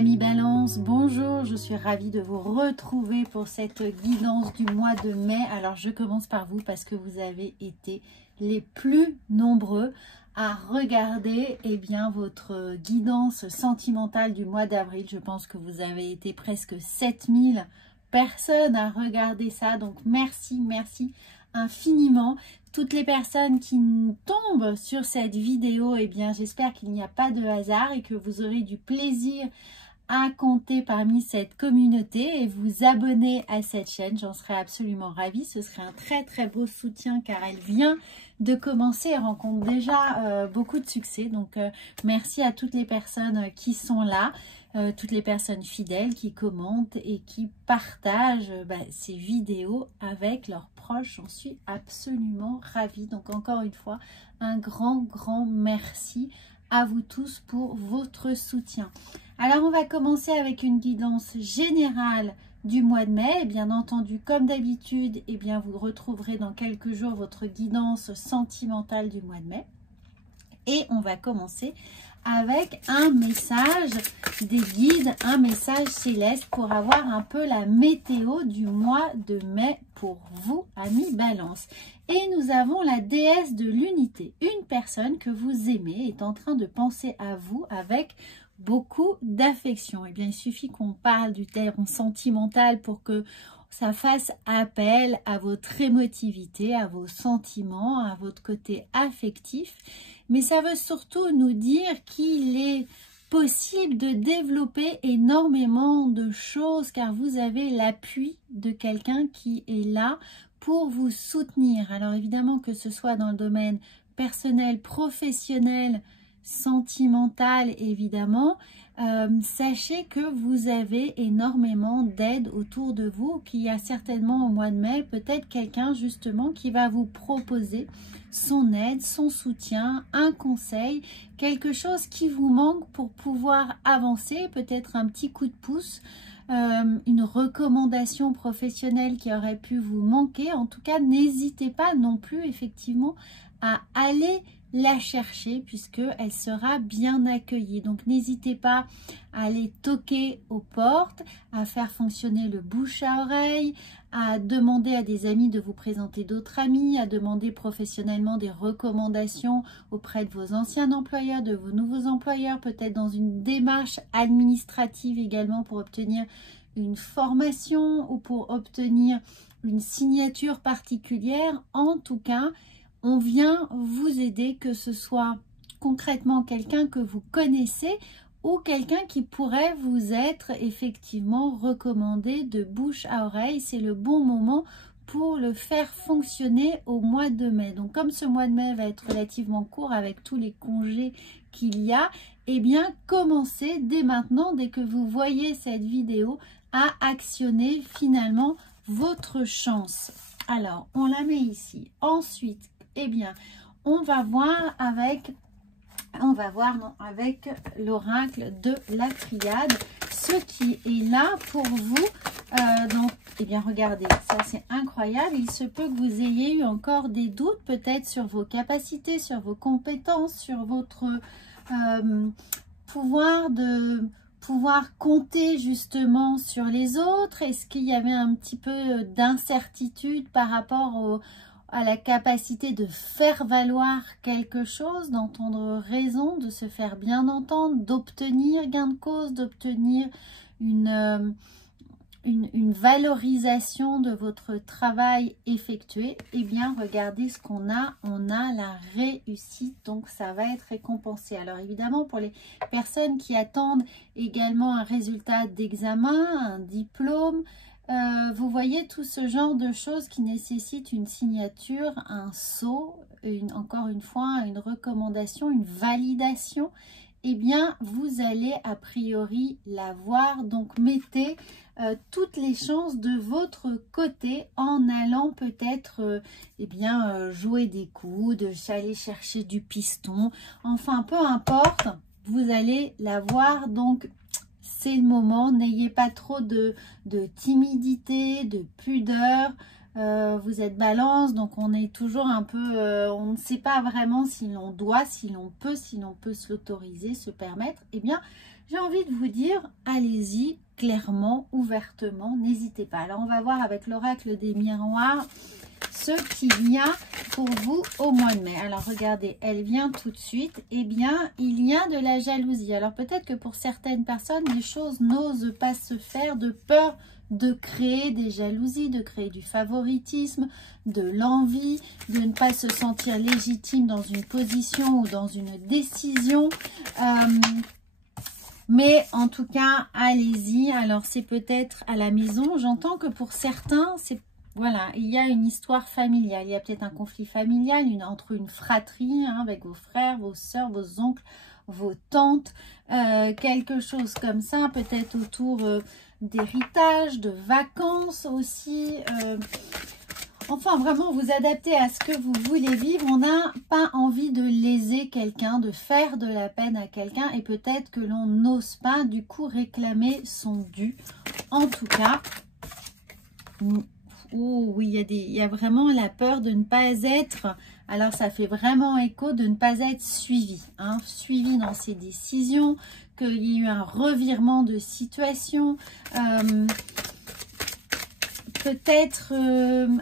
Amis Balance, bonjour, je suis ravie de vous retrouver pour cette guidance du mois de mai. Alors je commence par vous parce que vous avez été les plus nombreux à regarder votre guidance sentimentale du mois d'avril. Je pense que vous avez été presque 7000 personnes à regarder ça, donc merci infiniment. Toutes les personnes qui tombent sur cette vidéo, j'espère qu'il n'y a pas de hasard et que vous aurez du plaisir à compter parmi cette communauté et vous abonner à cette chaîne. J'en serais absolument ravie. Ce serait un très beau soutien car elle vient de commencer et rencontre déjà beaucoup de succès. Donc merci à toutes les personnes qui sont là, toutes les personnes fidèles qui commentent et qui partagent ces vidéos avec leurs proches. J'en suis absolument ravie. Donc encore une fois, un grand merci à vous tous pour votre soutien. Alors on va commencer avec une guidance générale du mois de mai. Et bien entendu, comme d'habitude, vous retrouverez dans quelques jours votre guidance sentimentale du mois de mai. Et on va commencer avec un message des guides, un message céleste pour avoir un peu la météo du mois de mai pour vous, amis Balance. Et nous avons la déesse de l'unité. Une personne que vous aimez est en train de penser à vous avec beaucoup d'affection. Il suffit qu'on parle du terme sentimental pour que ça fasse appel à votre émotivité, à vos sentiments, à votre côté affectif. Mais ça veut surtout nous dire qu'il est possible de développer énormément de choses car vous avez l'appui de quelqu'un qui est là pour vous soutenir. Alors évidemment que ce soit dans le domaine personnel, professionnel, sentimental évidemment, sachez que vous avez énormément d'aide autour de vous, qu'il y a certainement au mois de mai peut-être quelqu'un justement qui va vous proposer son aide, son soutien, un conseil, quelque chose qui vous manque pour pouvoir avancer, peut-être un petit coup de pouce, une recommandation professionnelle qui aurait pu vous manquer. En tout cas, n'hésitez pas non plus effectivement à aller la chercher puisque elle sera bien accueillie. Donc n'hésitez pas à aller toquer aux portes, à faire fonctionner le bouche à oreille, à demander à des amis de vous présenter d'autres amis, à demander professionnellement des recommandations auprès de vos anciens employeurs, de vos nouveaux employeurs, peut-être dans une démarche administrative également pour obtenir une formation ou pour obtenir une signature particulière. En tout cas, on vient vous aider, que ce soit concrètement quelqu'un que vous connaissez ou quelqu'un qui pourrait vous être effectivement recommandé de bouche à oreille. C'est le bon moment pour le faire fonctionner au mois de mai. Donc comme ce mois de mai va être relativement court avec tous les congés qu'il y a, commencez dès maintenant, dès que vous voyez cette vidéo, à actionner finalement votre chance. Alors on la met ici. Ensuite, on va voir avec l'oracle de la triade ce qui est là pour vous. Donc regardez, ça c'est incroyable. Il se peut que vous ayez eu encore des doutes peut-être sur vos capacités, sur vos compétences, sur votre pouvoir compter justement sur les autres. Est-ce qu'il y avait un petit peu d'incertitude par rapport à la capacité de faire valoir quelque chose, d'entendre raison, de se faire bien entendre, d'obtenir gain de cause, d'obtenir une valorisation de votre travail effectué? Regardez ce qu'on a. On a la réussite, donc ça va être récompensé. Alors évidemment, pour les personnes qui attendent également un résultat d'examen, un diplôme, vous voyez tout ce genre de choses qui nécessitent une signature, un sceau, encore une fois, une recommandation, une validation. Vous allez a priori l'avoir. Donc mettez toutes les chances de votre côté en allant peut-être jouer des coudes, aller chercher du piston. Enfin, peu importe, vous allez l'avoir. Donc c'est le moment, n'ayez pas trop de timidité, de pudeur. Vous êtes Balance, donc on est toujours un peu, on ne sait pas vraiment si l'on doit, si l'on peut se l'autoriser, se permettre. j'ai envie de vous dire, allez-y clairement, ouvertement, n'hésitez pas. Alors, on va voir avec l'oracle des miroirs ce qu'il y a pour vous au mois de mai. Alors, regardez, elle vient tout de suite. Eh bien, il y a de la jalousie. Alors, peut-être que pour certaines personnes, les choses n'osent pas se faire de peur de créer des jalousies, de créer du favoritisme, de l'envie, de ne pas se sentir légitime dans une position ou dans une décision. Mais en tout cas, allez-y. Alors, c'est peut-être à la maison. J'entends que pour certains, c'est voilà, il y a une histoire familiale. Il y a peut-être un conflit familial entre une fratrie, hein, avec vos frères, vos sœurs, vos oncles, vos tantes. Quelque chose comme ça, peut-être autour d'héritage, de vacances aussi. Enfin, vraiment, vous adaptez à ce que vous voulez vivre. On n'a pas envie de léser quelqu'un, de faire de la peine à quelqu'un. Et peut-être que l'on n'ose pas, du coup, réclamer son dû. En tout cas, oh oui, il y a vraiment la peur de ne pas être... Alors, ça fait vraiment écho de ne pas être suivi. Hein, suivi dans ses décisions, qu'il y ait eu un revirement de situation. Peut-être,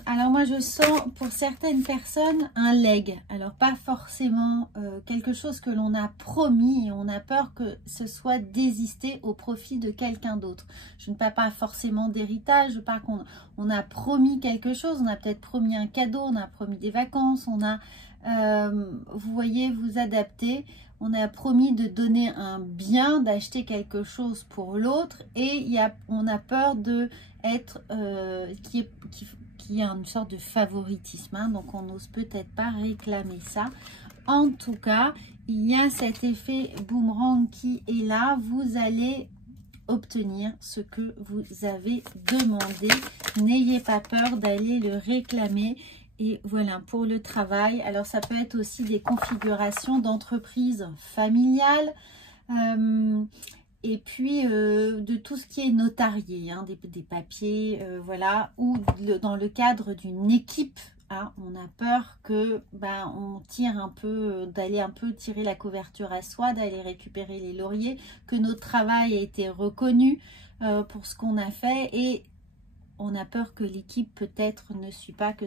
alors moi je sens pour certaines personnes un legs. Alors pas forcément quelque chose que l'on a promis et on a peur que ce soit désisté au profit de quelqu'un d'autre. Je ne parle pas forcément d'héritage, je parle qu'on a promis quelque chose, on a peut-être promis un cadeau, on a promis des vacances, on a, vous voyez, vous adaptez. On a promis de donner un bien, d'acheter quelque chose pour l'autre et on a peur de être qu'il y a une sorte de favoritisme. Hein, donc, on n'ose peut-être pas réclamer ça. En tout cas, il y a cet effet boomerang qui est là. Vous allez obtenir ce que vous avez demandé. N'ayez pas peur d'aller le réclamer. Et voilà, pour le travail, alors ça peut être aussi des configurations d'entreprise familiale et puis de tout ce qui est notarié, hein, des papiers, voilà, ou dans le cadre d'une équipe. Hein, on a peur que on tire un peu, d'aller un peu tirer la couverture à soi, d'aller récupérer les lauriers, que notre travail a été reconnu pour ce qu'on a fait et on a peur que l'équipe peut-être ne suit pas, que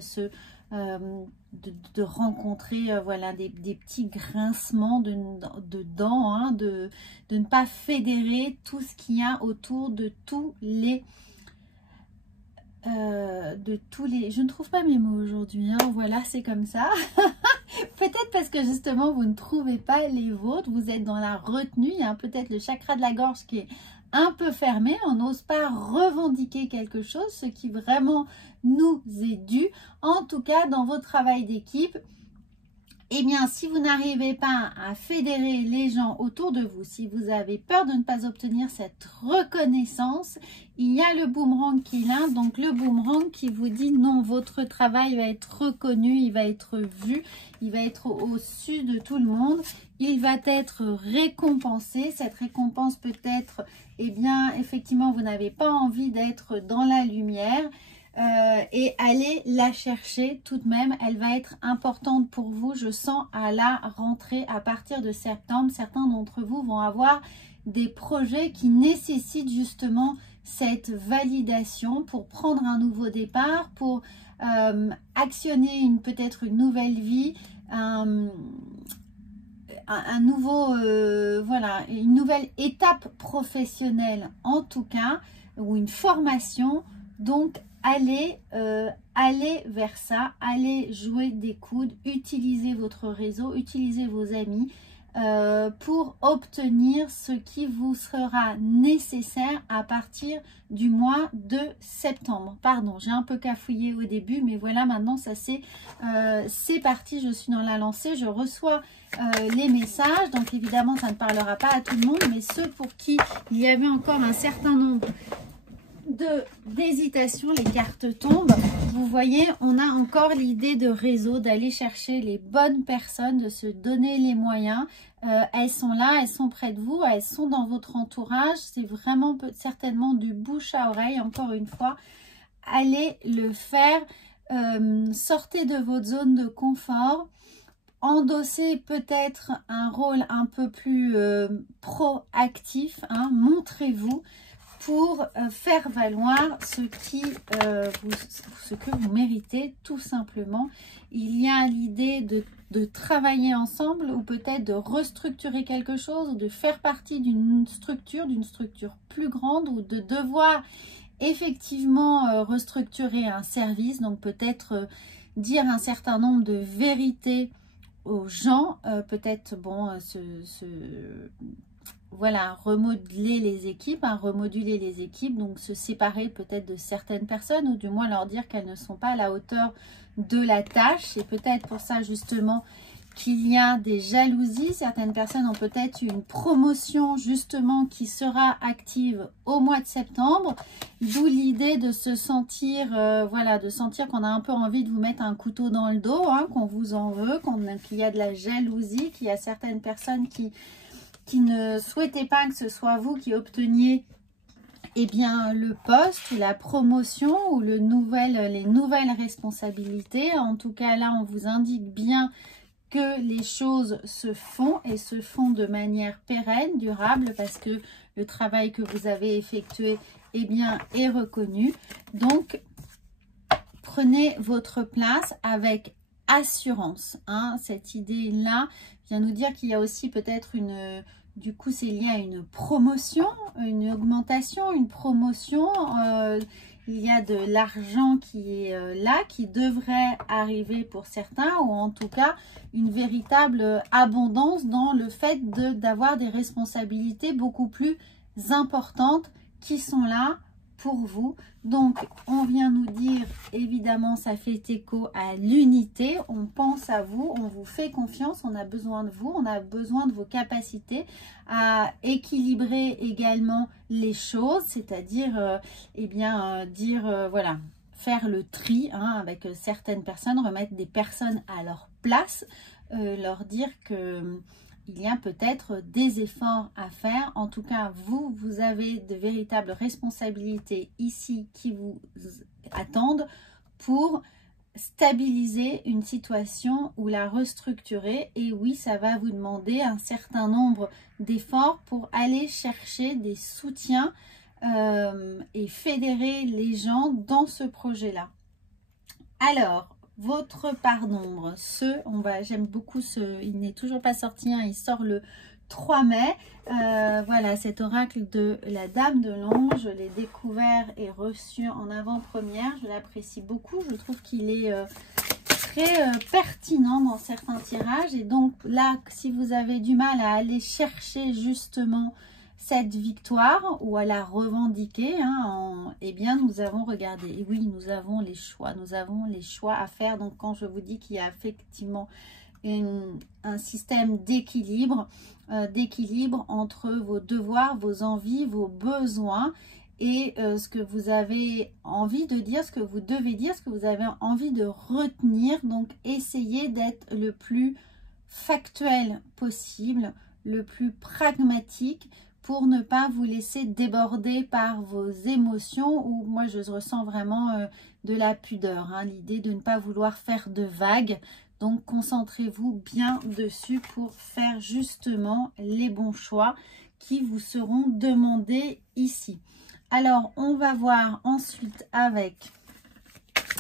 de rencontrer voilà, des petits grincements de dents, hein, de ne pas fédérer tout ce qu'il y a autour de tous les... je ne trouve pas mes mots aujourd'hui, hein, voilà, c'est comme ça. Peut-être parce que justement vous ne trouvez pas les vôtres, vous êtes dans la retenue, il y a peut-être le chakra de la gorge qui est un peu fermé, on n'ose pas revendiquer quelque chose, ce qui vraiment nous est dû. En tout cas, dans votre travail d'équipe, eh bien, si vous n'arrivez pas à fédérer les gens autour de vous, si vous avez peur de ne pas obtenir cette reconnaissance, il y a le boomerang qui est là. Donc, le boomerang qui vous dit non, votre travail va être reconnu, il va être vu, il va être au-dessus de tout le monde. Il va être récompensé. Cette récompense peut être, eh bien, effectivement, vous n'avez pas envie d'être dans la lumière. Et allez la chercher tout de même, elle va être importante pour vous. Je sens à la rentrée à partir de septembre, certains d'entre vous vont avoir des projets qui nécessitent justement cette validation pour prendre un nouveau départ, pour actionner peut-être une nouvelle vie, un nouveau, voilà, une nouvelle étape professionnelle en tout cas, ou une formation. Donc, allez vers ça, allez jouer des coudes, utilisez votre réseau, utilisez vos amis pour obtenir ce qui vous sera nécessaire à partir du mois de septembre. Pardon, j'ai un peu cafouillé au début, mais voilà, maintenant ça c'est parti, je suis dans la lancée, je reçois les messages, donc évidemment ça ne parlera pas à tout le monde, mais ceux pour qui il y avait encore un certain nombre d'hésitation, les cartes tombent. Vous voyez, on a encore l'idée de réseau, d'aller chercher les bonnes personnes, de se donner les moyens. Elles sont là, elles sont près de vous, elles sont dans votre entourage. C'est vraiment certainement du bouche à oreille, encore une fois. Allez le faire, sortez de votre zone de confort. endosser peut-être un rôle un peu plus proactif, hein. Montrez-vous pour faire valoir ce que vous méritez, tout simplement. Il y a l'idée de travailler ensemble ou peut-être de restructurer quelque chose ou de faire partie d'une structure plus grande ou de devoir effectivement restructurer un service. Donc peut-être dire un certain nombre de vérités aux gens, peut-être bon voilà, remodeler les équipes, hein, remoduler les équipes, donc se séparer peut-être de certaines personnes ou du moins leur dire qu'elles ne sont pas à la hauteur de la tâche. Et peut-être pour ça justement qu'il y a des jalousies. Certaines personnes ont peut-être une promotion justement qui sera active au mois de septembre, d'où l'idée de se sentir, voilà, de sentir qu'on a un peu envie de vous mettre un couteau dans le dos, hein, qu'on vous en veut, qu'il y a de la jalousie, qu'il y a certaines personnes qui ne souhaitez pas que ce soit vous qui obteniez bien, le poste, la promotion ou les nouvelles responsabilités. En tout cas, là, on vous indique bien que les choses se font et se font de manière pérenne, durable, parce que le travail que vous avez effectué bien, est reconnu. Donc, prenez votre place avec assurance, hein. Cette idée-là vient nous dire qu'il y a aussi peut-être du coup, c'est lié à une promotion, une augmentation, une promotion. Il y a de l'argent qui est là, qui devrait arriver pour certains, ou en tout cas, une véritable abondance dans le fait d'avoir des responsabilités beaucoup plus importantes qui sont là pour vous. Donc, on vient nous dire, évidemment, ça fait écho à l'unité. On pense à vous, on vous fait confiance, on a besoin de vous, on a besoin de vos capacités à équilibrer également les choses, c'est-à-dire, voilà, faire le tri, hein, avec certaines personnes, remettre des personnes à leur place, leur dire que il y a peut-être des efforts à faire. En tout cas, vous avez de véritables responsabilités ici qui vous attendent pour stabiliser une situation ou la restructurer. Et oui, ça va vous demander un certain nombre d'efforts pour aller chercher des soutiens et fédérer les gens dans ce projet-là. Alors, votre part d'ombre, j'aime beaucoup il n'est toujours pas sorti, hein, il sort le 3 mai. Voilà, cet oracle de la Dame de l'Ombre, je l'ai découvert et reçu en avant-première. Je l'apprécie beaucoup, je trouve qu'il est très pertinent dans certains tirages. Et donc là, si vous avez du mal à aller chercher justement cette victoire ou à la revendiquer, hein, eh bien nous avons regardé, et oui, nous avons les choix à faire. Donc quand je vous dis qu'il y a effectivement un système d'équilibre entre vos devoirs, vos envies, vos besoins et ce que vous avez envie de dire, ce que vous devez dire, ce que vous avez envie de retenir. Donc essayez d'être le plus factuel possible, le plus pragmatique, pour ne pas vous laisser déborder par vos émotions, ou moi je ressens vraiment de la pudeur, hein, l'idée de ne pas vouloir faire de vagues. Donc concentrez-vous bien dessus pour faire justement les bons choix qui vous seront demandés ici. Alors on va voir ensuite avec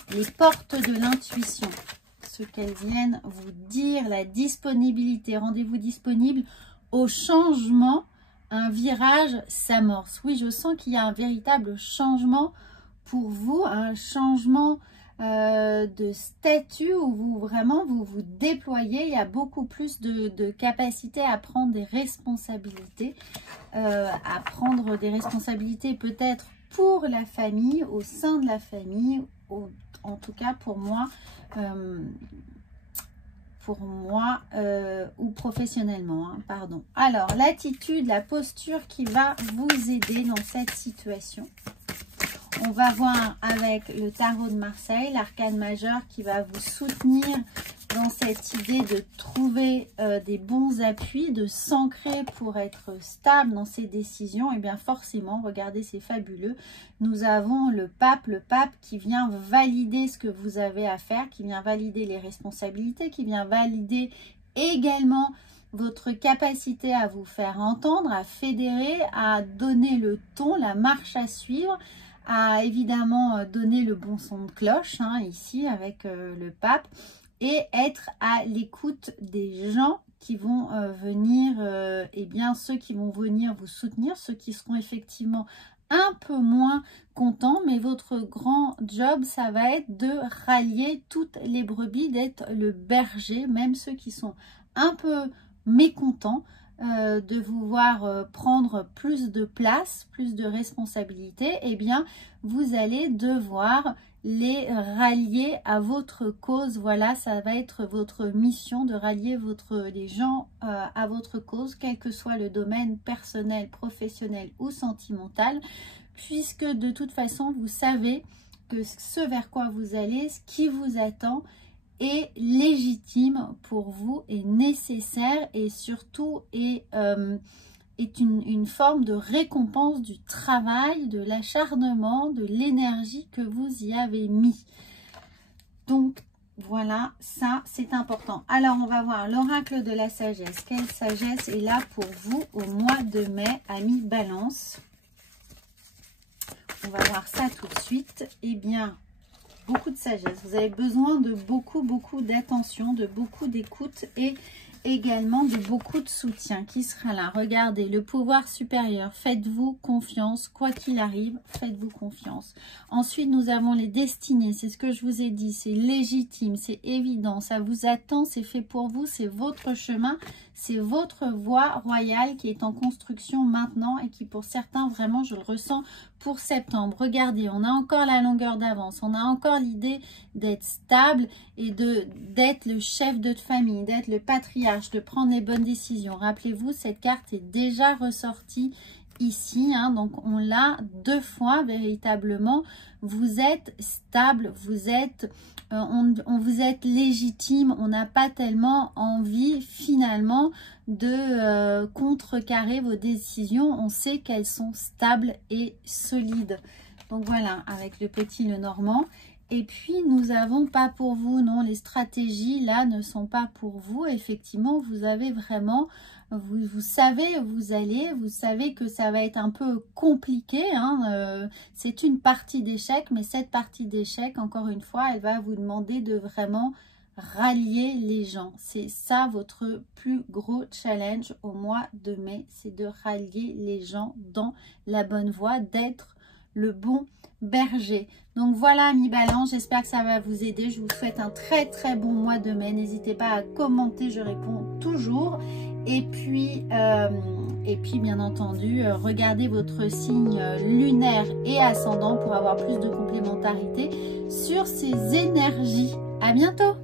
les portes de l'intuition, ce qu'elles viennent vous dire, la disponibilité. Rendez-vous disponible au changement. Un virage s'amorce. Oui, je sens qu'il y a un véritable changement pour vous, un changement de statut où vous vous déployez. Il y a beaucoup plus de capacité à prendre des responsabilités, peut-être pour la famille, au sein de la famille, en tout cas pour moi. Ou professionnellement, hein, pardon. Alors, l'attitude, la posture qui va vous aider dans cette situation. On va voir avec le tarot de Marseille, l'arcane majeur qui va vous soutenir dans cette idée de trouver des bons appuis, de s'ancrer pour être stable dans ses décisions, et bien forcément, regardez, c'est fabuleux. Nous avons le pape qui vient valider ce que vous avez à faire, qui vient valider les responsabilités, qui vient valider également votre capacité à vous faire entendre, à fédérer, à donner le ton, la marche à suivre, à évidemment donner le bon son de cloche, hein, ici avec le pape, et être à l'écoute des gens qui vont venir, et bien ceux qui vont venir vous soutenir, ceux qui seront effectivement un peu moins contents, mais votre grand job, ça va être de rallier toutes les brebis, d'être le berger, même ceux qui sont un peu mécontents, de vous voir prendre plus de place, plus de responsabilité, eh bien, vous allez devoir les rallier à votre cause. Voilà, ça va être votre mission de rallier les gens à votre cause, quel que soit le domaine personnel, professionnel ou sentimental, puisque de toute façon, vous savez que ce vers quoi vous allez, ce qui vous attend, est légitime pour vous, est nécessaire et surtout est une forme de récompense du travail, de l'acharnement, de l'énergie que vous y avez mis. Donc voilà, ça c'est important. Alors on va voir l'oracle de la sagesse. Quelle sagesse est là pour vous au mois de mai, amis Balance? On va voir ça tout de suite. Eh bien, beaucoup de sagesse. Vous avez besoin de beaucoup d'attention, de beaucoup d'écoute et également de beaucoup de soutien qui sera là. Regardez, le pouvoir supérieur. Faites-vous confiance, quoi qu'il arrive, faites-vous confiance. Ensuite, nous avons les destinées. C'est ce que je vous ai dit. C'est légitime, c'est évident. Ça vous attend, c'est fait pour vous. C'est votre chemin, c'est votre voie royale qui est en construction maintenant et qui pour certains, vraiment, je le ressens pour septembre. Regardez, on a encore la longueur d'avance. On a encore l'idée d'être stable et d'être le chef de famille, d'être le patriarche, de prendre les bonnes décisions. Rappelez-vous, cette carte est déjà ressortie ici, hein, donc on l'a 2 fois véritablement. Vous êtes stable, vous êtes, vous êtes légitime. On n'a pas tellement envie finalement de contrecarrer vos décisions. On sait qu'elles sont stables et solides. Donc voilà, avec le petit Lenormand. Et puis, nous avons pas pour vous, non, les stratégies, là, ne sont pas pour vous. Effectivement, vous avez vraiment, vous savez où vous allez, vous savez que ça va être un peu compliqué. Hein, c'est une partie d'échec, mais cette partie d'échec, encore une fois, elle va vous demander de vraiment rallier les gens. C'est ça votre plus gros challenge au mois de mai, c'est de rallier les gens dans la bonne voie, d'être le bon berger. Donc voilà, amis Balance, j'espère que ça va vous aider. Je vous souhaite un très bon mois de mai. N'hésitez pas à commenter, je réponds toujours. Et puis bien entendu, regardez votre signe lunaire et ascendant pour avoir plus de complémentarité sur ces énergies. À bientôt!